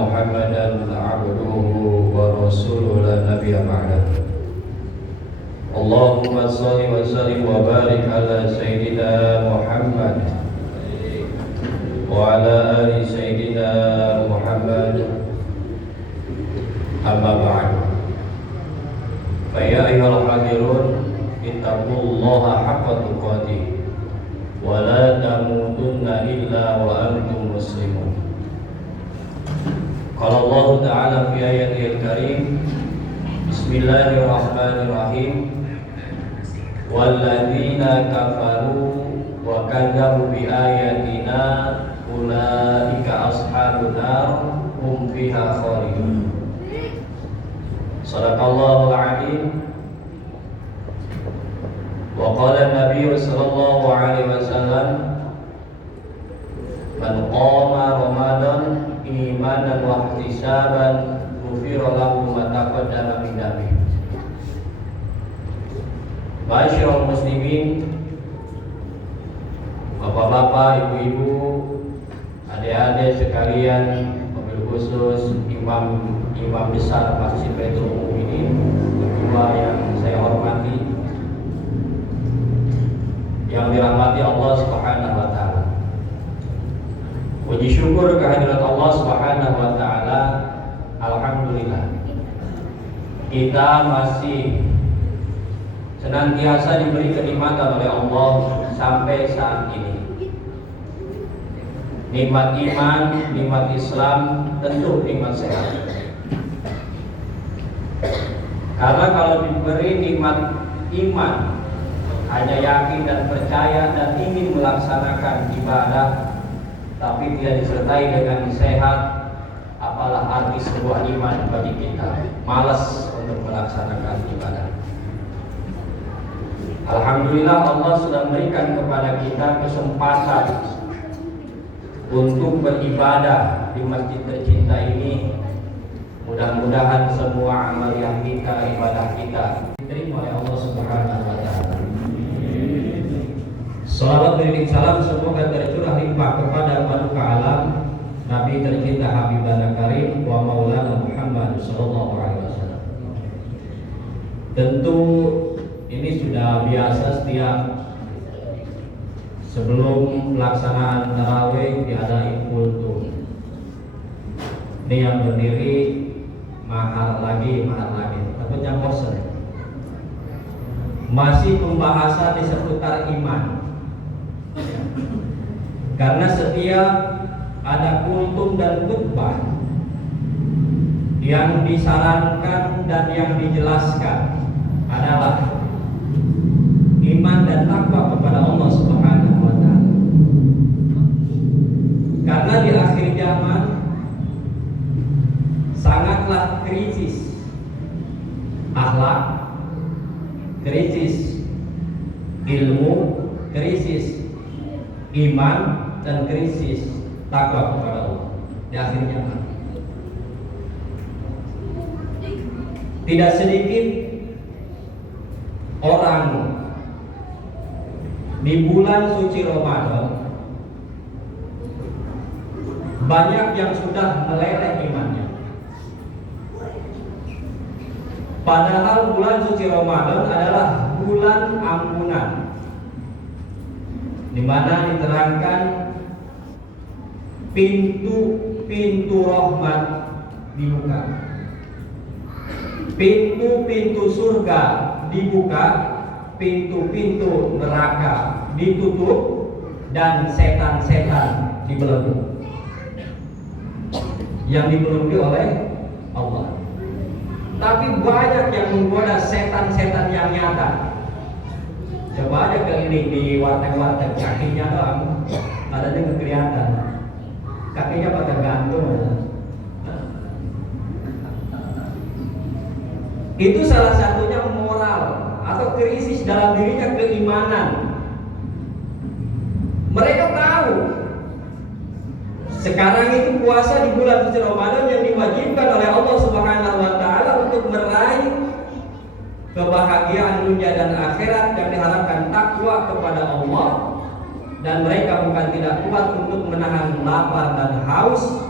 محمدا عبده ورسوله لا نبي بعده. اللهم صل وسلم وبارك على سيدنا محمد وعلى آل سيدنا محمد. أما بعد، فيا أيها الحاضرون اتقوا الله حق تقاته ولا تموتن إلا وأنتم مسلمون. قال الله تعالى في آياته الكريم: بسم الله الرحمن الرحيم. والذين كفروا وكذبوا بآياتنا أولئك أصحاب النار هم فيها خالدون. Sadaqallahul Azim. Wa qala Nabi sallallahu alaihi wasallam: Man qama Ramadan imanan wa ihtisaban ghufira lahu ma taqaddama min dhanbihi. Ma'asyiral muslimin, bapak-bapak, ibu-ibu, adik-adik sekalian, wabil khusus imam besar Masjid Baitul Mukminin kedua yang saya hormati, yang dirahmati Allah Subhanahu wa taala. Puji syukur kehadirat Allah Subhanahu wa taala. Alhamdulillah, kita masih senantiasa diberi kenikmatan oleh Allah sampai saat ini. Nikmat iman, nikmat Islam, tentu nikmat sehat. Karena kalau diberi nikmat iman, hanya yakin dan percaya dan ingin melaksanakan ibadah, tapi tidak disertai dengan sehat, apalah arti sebuah iman bagi kita? Malas untuk melaksanakan ibadah. Alhamdulillah, Allah sudah memberikan kepada kita kesempatan untuk beribadah di masjid tercinta ini. Mudah-mudahan semua amal yang kita, ibadah kita diterima oleh Allah Subhanahu wa taala. Salawat dan salam semoga tercurah limpah kepada paduka alam Nabi tercinta Habibana Karim wa Maulana Muhammad sallallahu alaihi wasallam. Tentu ini sudah biasa setiap sebelum pelaksanaan tarawih diadain kultum. Ini yang berdiri mahal lagi, takutnya bosan. Masih pembahasan di seputar iman. Karena setiap ada kultum dan khutbah yang disarankan dan yang dijelaskan adalah iman dan takwa kepada Allah Subhanahu wa taala. Karena di akhir zaman sangatlah krisis akhlak, krisis ilmu, krisis iman, dan krisis takwa kepada Allah di akhir zaman. Tidak sedikit orang di bulan suci Ramadan banyak yang sudah meleleh imannya. Padahal bulan suci Ramadan adalah bulan ampunan, di mana diterangkan pintu-pintu rahmat dibuka, pintu-pintu surga dibuka, pintu-pintu neraka ditutup, dan setan-setan dibelenggu. Yang dibelenggu oleh Allah. Tapi banyak yang menggoda setan-setan yang nyata. Coba aja keliling di warteg-warteg, kakinya doang, adanya nggak kelihatan. Kakinya pada gantung. Itu salah satunya moral atau krisis dalam dirinya, keimanan. Mereka tahu sekarang itu puasa di bulan suci Ramadan yang diwajibkan oleh Allah Subhanahu wa taala untuk meraih kebahagiaan dunia dan akhirat yang diharapkan takwa kepada Allah, dan mereka bukan tidak kuat untuk menahan lapar dan haus,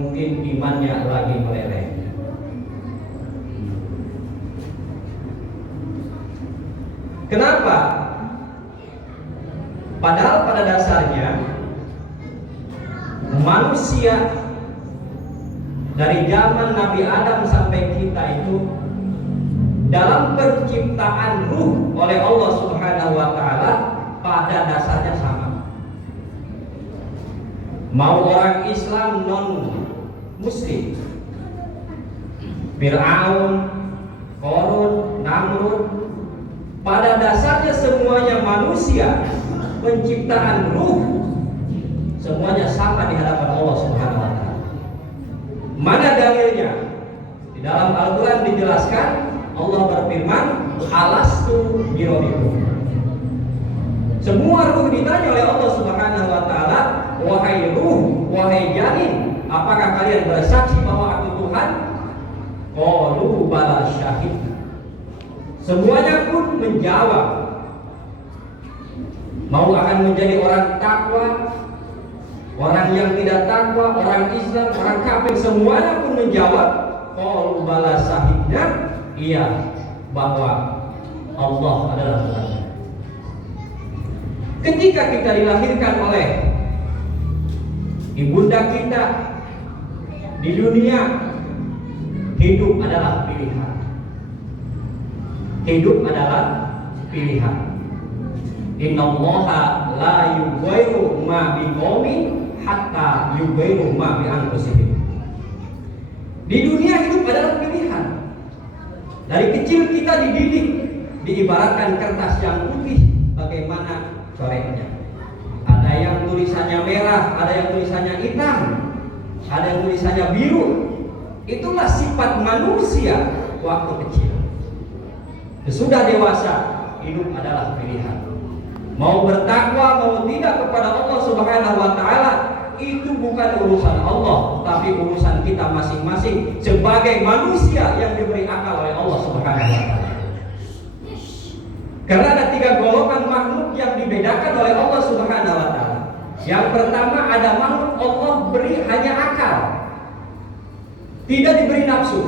mungkin imannya lagi meleleh. Kenapa? Padahal pada dasarnya manusia dari zaman Nabi Adam sampai kita itu dalam penciptaan ruh oleh Allah Subhanahu wa taala pada dasarnya sama. Mau orang Islam non muslim, Fir'aun, Qarun, Namrud, pada dasarnya semuanya manusia, penciptaan ruh semuanya sama di hadapan Allah Subhanahu wa taala. Mana dalilnya? Di dalam Al-Qur'an dijelaskan, Allah berfirman, "Alastu birabbikum." Semua ruh ditanya oleh Allah Subhanahu wa taala, "Wahai ruh, wahai janin, apakah kalian bersaksi bahwa aku Tuhan?" Qalu bala syahid. Semuanya pun menjawab. Mau akan menjadi orang takwa, orang yang tidak takwa, orang Islam, orang kafir, semuanya pun menjawab, qalu bala syahidna, iya, bahwa Allah adalah Tuhan. Ketika kita dilahirkan oleh ibunda kita di dunia, hidup adalah pilihan. Hidup adalah pilihan. Innallaha la yughayyiru ma biqaumin hatta yughayyiru ma bi anfusihim. Di dunia hidup adalah pilihan. Dari kecil kita dididik, diibaratkan kertas yang putih, bagaimana coretnya. Ada yang tulisannya merah, ada yang tulisannya hitam, ada yang tulisannya biru. Itulah sifat manusia waktu kecil. Sesudah dewasa, hidup adalah pilihan. Mau bertakwa, mau tidak kepada Allah Subhanahu wa taala, itu bukan urusan Allah, tapi urusan kita masing-masing sebagai manusia yang diberi akal oleh Allah Subhanahu wa taala. Karena ada 3 golongan makhluk yang dibedakan oleh Allah Subhanahu wa taala. Yang pertama, ada makhluk Allah beri hanya akal, tidak diberi nafsu,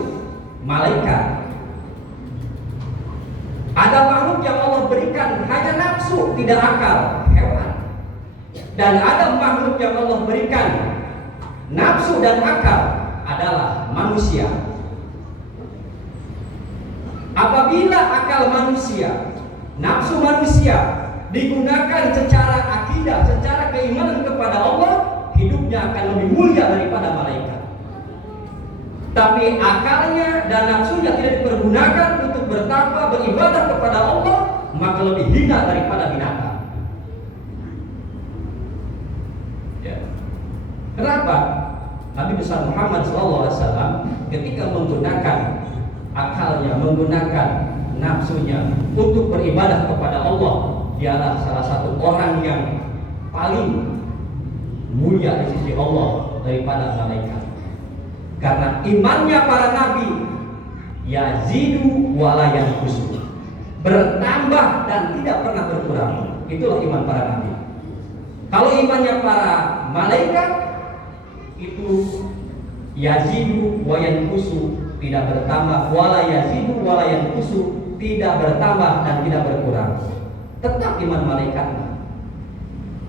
malaikat. Ada makhluk yang Allah berikan hanya nafsu, tidak akal, hewan. Dan ada makhluk yang Allah berikan nafsu dan akal, adalah manusia. Apabila akal manusia, nafsu manusia digunakan secara akidah, secara keimanan kepada Allah, hidupnya akan lebih mulia daripada malaikat. Tapi akalnya dan nafsunya tidak dipergunakan untuk bertakwa, beribadah kepada Allah, maka lebih hina daripada binatang. Ya. Kenapa? Nabi besar Muhammad SAW ketika menggunakan akalnya, menggunakan nafsunya untuk beribadah kepada Allah, dialah salah satu orang yang paling mulia di sisi Allah daripada malaikat. Karena imannya para nabi yazidu wala yanqusu, bertambah dan tidak pernah berkurang. Itulah iman para nabi. Kalau imannya para malaikat itu yazidu wa yanqusu, tidak bertambah, wala yazidu wala yanqusu, tidak bertambah dan tidak berkurang. Tetap iman malaikatnya.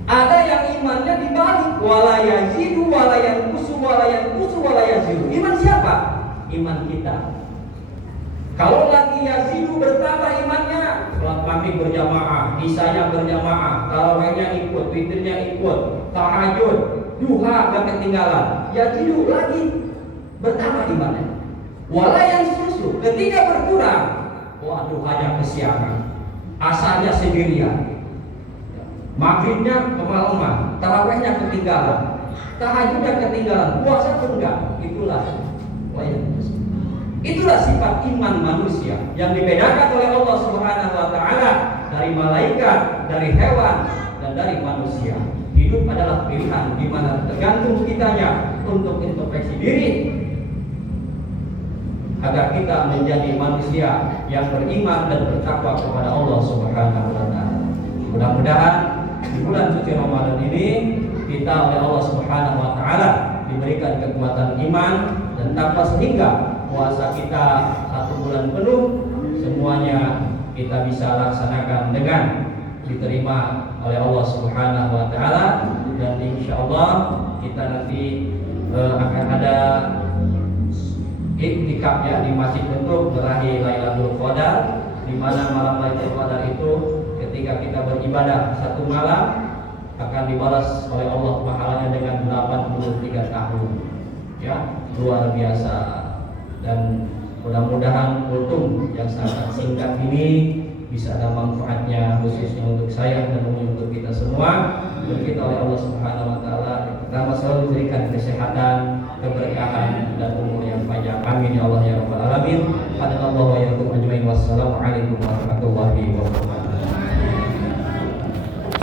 Ada yang imannya dibalik, wala yazidu wala yanqusu wala yanqusu wala yazidu. Iman siapa? Iman kita. Kalau lagi yazidu bertambah imannya, sholat maghrib berjamaah, isanya berjamaah, tarawihnya ikut, witirnya ikut, tahajud, duha gak ketinggalan. Yazidu lagi bertambah imannya. Wala yanqusu, ketika berkurang, waduh hanya kesiangan, asalnya sendirian, maghribnya kemalaman, tarawihnya ketinggalan, tahajudnya ketinggalan, puasa pun enggak. Itulah sifat iman manusia yang dibedakan oleh Allah Subhanahu wa taala dari malaikat, dari hewan, dan dari manusia. Hidup adalah pilihan di mana tergantung kitanya untuk introspeksi diri agar kita menjadi manusia yang beriman dan bertakwa kepada Allah Subhanahu wa taala. Mudah-mudahan di bulan suci Ramadan ini kita oleh Allah Subhanahu wa taala diberikan kekuatan iman dan takwa sehingga puasa kita 1 bulan penuh semuanya kita bisa laksanakan dengan diterima oleh Allah Subhanahu wa taala, dan insyaallah kita nanti akan ada iktikaf ya di masjid untuk meraih Lailatul Qadar, di mana malam Lailatul Qadar itu ketika kita beribadah 1 malam akan dibalas oleh Allah pahalanya dengan 83 tahun. Ya, luar biasa. Dan mudah-mudahan kultum yang sangat singkat ini bisa ada manfaatnya khususnya untuk saya dan untuk kita semua. Dan kita oleh Allah Subhanahu wa taala pertama selalu diberikan kesehatan, keberkahan dan umur yang panjang. Amin ya Allah ya rabbal alamin. Hadanallahu wa iyyakum ajmain. Wassalamualaikum warahmatullahi wabarakatuh.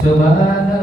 Subhanallah.